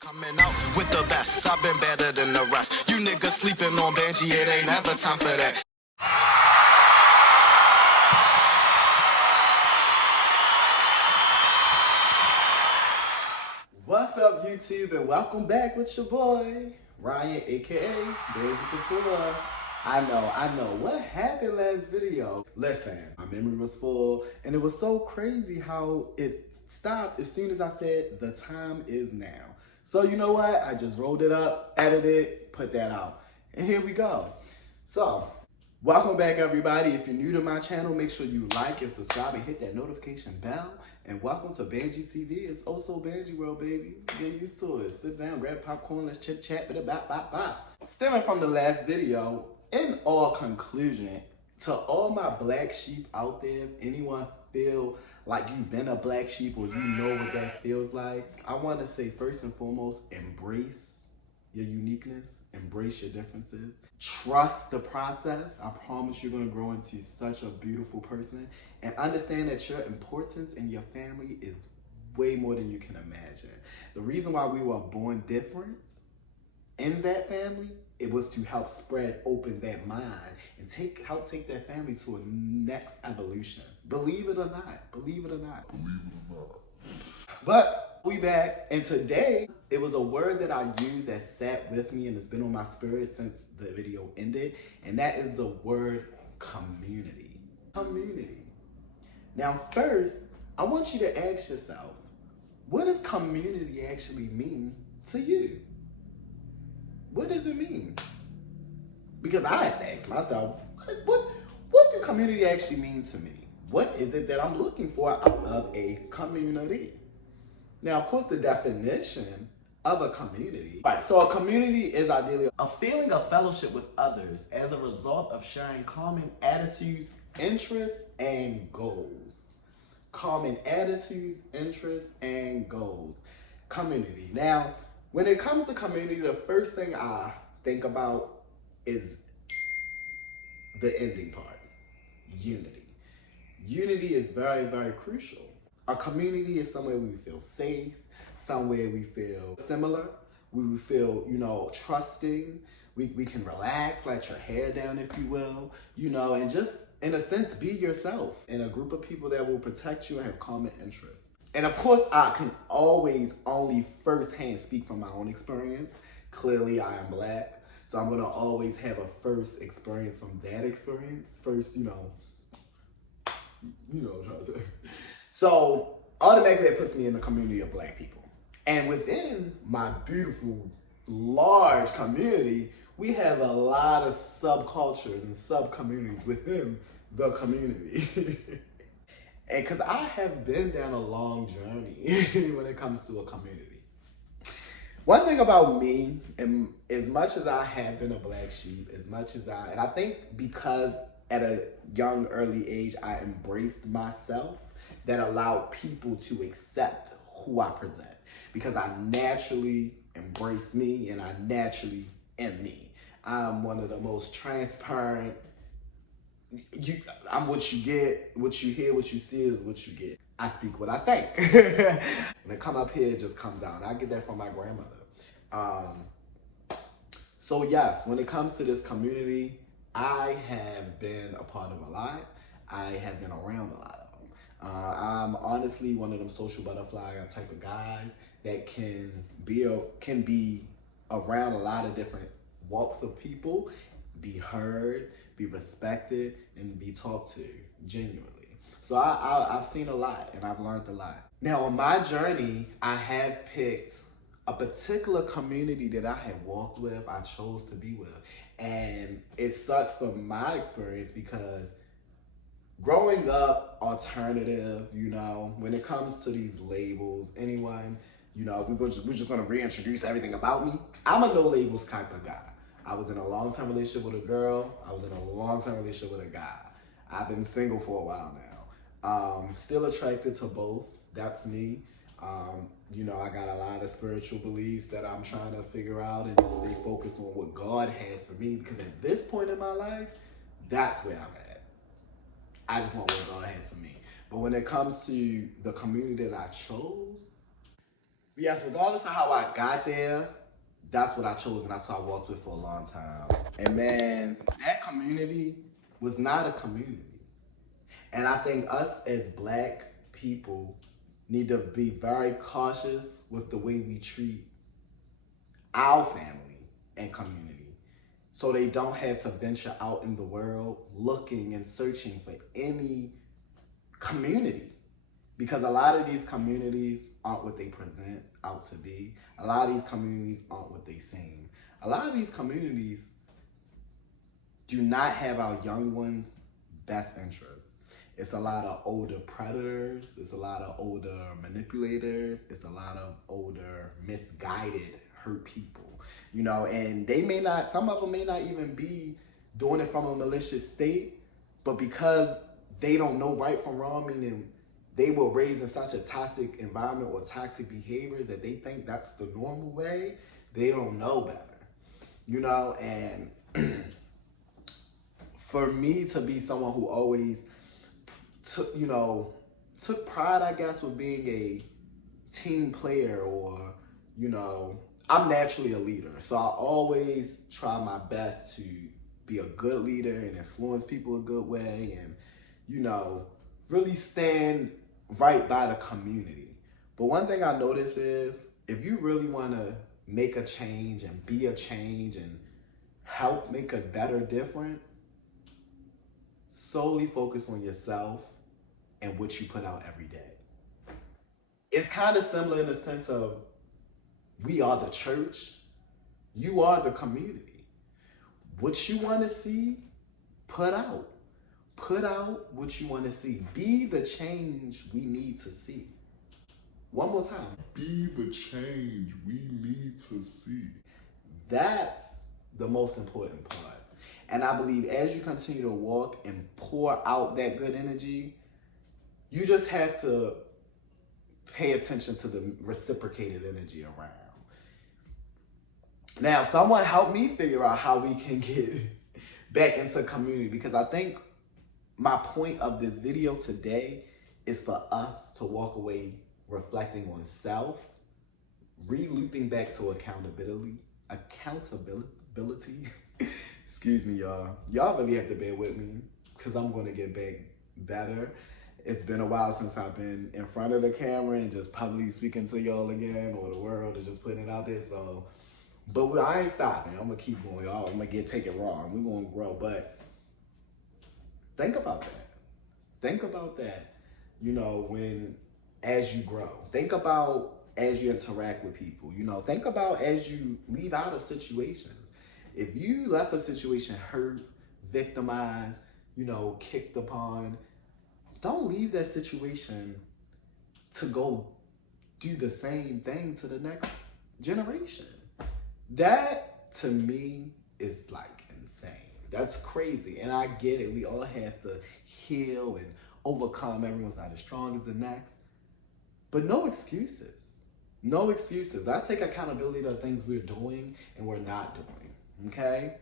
Coming out with the best, I've been better than the rest. You niggas sleeping on Banjee, it ain't never time for that. What's up, YouTube, and welcome back with your boy, Ryan, aka Banjee Couture. I know, what happened last video? Listen, my memory was full, and it was so crazy how it stopped as soon as I said, the time is now. So you know what? I just rolled it up, edited, put that out. And here we go. So, welcome back everybody. If you're new to my channel, make sure you like and subscribe and hit that notification bell. And welcome to Banjee TV. It's ohsoBanjee world, baby. Get used to it. Sit down, grab popcorn, let's chit chat, Stemming from the last video, in all conclusion, to all my black sheep out there, if anyone feel like you've been a black sheep or you know what that feels like, I want to say first and foremost, embrace your uniqueness, embrace your differences, trust the process. I promise you're going to grow into such a beautiful person, and understand that your importance in your family is way more than you can imagine. The reason why we were born different in that family, it was to help spread open that mind and help take that family to a next evolution. Believe it or not, believe it or not. But we back, and today it was a word that I used that sat with me and it's been on my spirit since the video ended, and that is the word community. Community. Now first, I want you to ask yourself, what does community actually mean to you? What does it mean? Because I have to ask myself, what do community actually mean to me? What is it that I'm looking for out of a community? Now, of course, the definition of a community. Right, so a community is ideally a feeling of fellowship with others as a result of sharing common attitudes, interests, and goals. Common attitudes, interests, and goals. Community. Now, when it comes to community, the first thing I think about is the ending part, unity. Unity is very, very crucial. A community is somewhere we feel safe, somewhere we feel similar, we feel, trusting, we can relax, let your hair down, if you will, and just, in a sense, be yourself in a group of people that will protect you and have common interests. And of course, I can always only firsthand speak from my own experience. Clearly, I am black, so I'm gonna always have a first experience from that experience. First, what I'm trying to say. So automatically it puts me in the community of black people. And within my beautiful, large community, we have a lot of subcultures and sub-communities within the community. And because I have been down a long journey when it comes to a community. One thing about me, and as much as I have been a black sheep, and I think because at a young, early age, I embraced myself, that allowed people to accept who I present. Because I naturally embrace me, and I naturally am me. I'm one of the most transparent. I'm what you get, what you hear, what you see is what you get. I speak what I think. When it come up here, it just comes out. I get that from my grandmother. So yes, when it comes to this community, I have been a part of a lot. I have been around a lot of them. I'm honestly one of them social butterfly type of guys that can be around a lot of different walks of people, be heard, be respected, and be talked to genuinely. So I've seen a lot and I've learned a lot. Now on my journey, I have picked a particular community that I had walked with, I chose to be with. And it sucks from my experience because growing up alternative, when it comes to these labels, anyone, we're just gonna reintroduce everything about me. I'm a no labels type of guy. I was in a long-term relationship with a girl. I was in a long-term relationship with a guy. I've been single for a while now. Still attracted to both. That's me. I got a lot of spiritual beliefs that I'm trying to figure out and just stay focused on what God has for me, because at this point in my life, that's where I'm at. I just want what God has for me. But when it comes to the community that I chose, Yes, regardless of how I got there, that's what I chose and that's what I walked with for a long time. And man, that community was not a community. And I think us as black people need to be very cautious with the way we treat our family and community so they don't have to venture out in the world looking and searching for any community. Because a lot of these communities aren't what they present out to be. A lot of these communities aren't what they seem. A lot of these communities do not have our young ones' best interests. It's a lot of older predators. It's a lot of older manipulators. It's a lot of older misguided hurt people. You know, and they may not, some of them may not even be doing it from a malicious state, but because they don't know right from wrong, meaning they were raised in such a toxic environment or toxic behavior that they think that's the normal way, they don't know better. You know, and for me to be someone who always took pride, I guess, with being a team player, or, you know, I'm naturally a leader. So I always try my best to be a good leader and influence people a good way and, you know, really stand right by the community. But one thing I notice is if you really want to make a change and be a change and help make a better difference, solely focus on yourself and what you put out every day. It's kind of similar in the sense of we are the church, you are the community. What you want to see, put out. Put out what you want to see. Be the change we need to see. One more time. Be the change we need to see. That's the most important part. And I believe as you continue to walk and pour out that good energy, you just have to pay attention to the reciprocated energy around. Now, someone help me figure out how we can get back into community, because I think my point of this video today is for us to walk away reflecting on self, re-looping back to accountability. Excuse me, y'all. Y'all really have to bear with me because I'm going to get back better. It's been a while since I've been in front of the camera and just publicly speaking to y'all again, or the world, is just putting it out there. So, but I ain't stopping. I'm going to keep going, y'all. I'm going to take it raw. We're going to grow. But think about that. Think about that, you know, as you grow. Think about as you interact with people. You know, think about as you leave out of situations. If you left a situation hurt, victimized, you know, kicked upon, don't leave that situation to go do the same thing to the next generation. That, to me, is like insane. That's crazy. And I get it. We all have to heal and overcome. Everyone's not as strong as the next. But no excuses. No excuses. Let's take accountability to the things we're doing and we're not doing. Okay?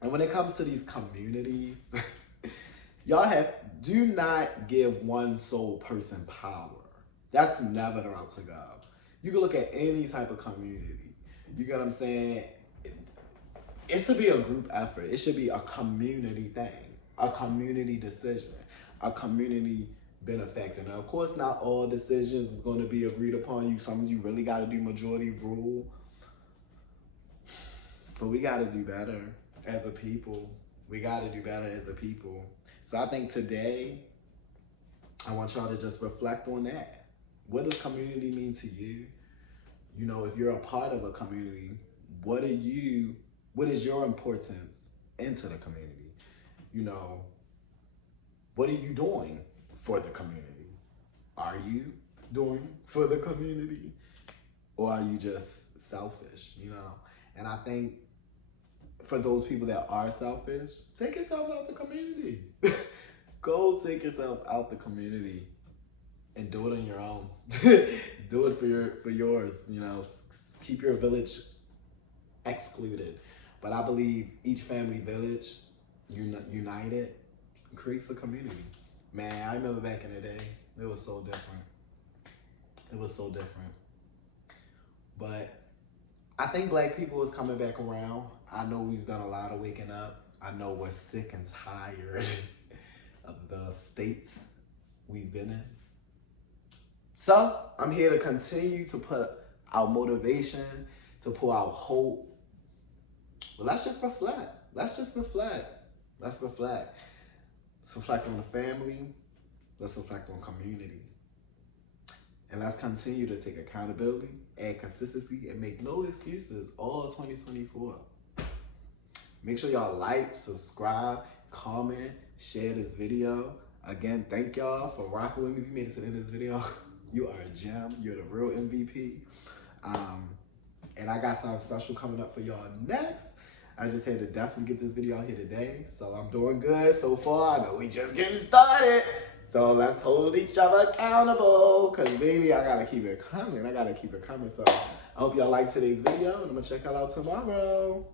And when it comes to these communities, do not give one sole person power. That's never the route to go. You can look at any type of community. You get what I'm saying? It should be a group effort. It should be a community thing, a community decision, a community benefactor. Now, of course, not all decisions is going to be agreed upon. Some of you really got to do majority rule. But we got to do better as a people. We got to do better as a people. So I think today, I want y'all to just reflect on that. What does community mean to you? You know, if you're a part of a community, what is your importance into the community? You know, what are you doing for the community? Are you doing for the community? Or are you just selfish, you know? And I think for those people that are selfish, take yourself out the community. Go take yourself out the community and do it on your own. Do it for yours, you know. Keep your village excluded. But I believe each family village united creates a community. Man, I remember back in the day, it was so different. It was so different. But I think black people is coming back around. I know we've done a lot of waking up. I know we're sick and tired of the states we've been in. So I'm here to continue to put out motivation, to pour out hope. But let's just reflect. Let's reflect on the family. Let's reflect on community. And let's continue to take accountability, add consistency, and make no excuses all 2024. Make sure y'all like, subscribe, comment, share this video. Again, thank y'all for rocking with me. If you made it to the end of this video, you are a gem. You're the real MVP. And I got something special coming up for y'all next. I just had to definitely get this video out here today. So I'm doing good so far. I know we just getting started. So let's hold each other accountable. Cause baby, I gotta keep it coming. So I hope y'all like today's video. And I'm gonna check y'all out tomorrow.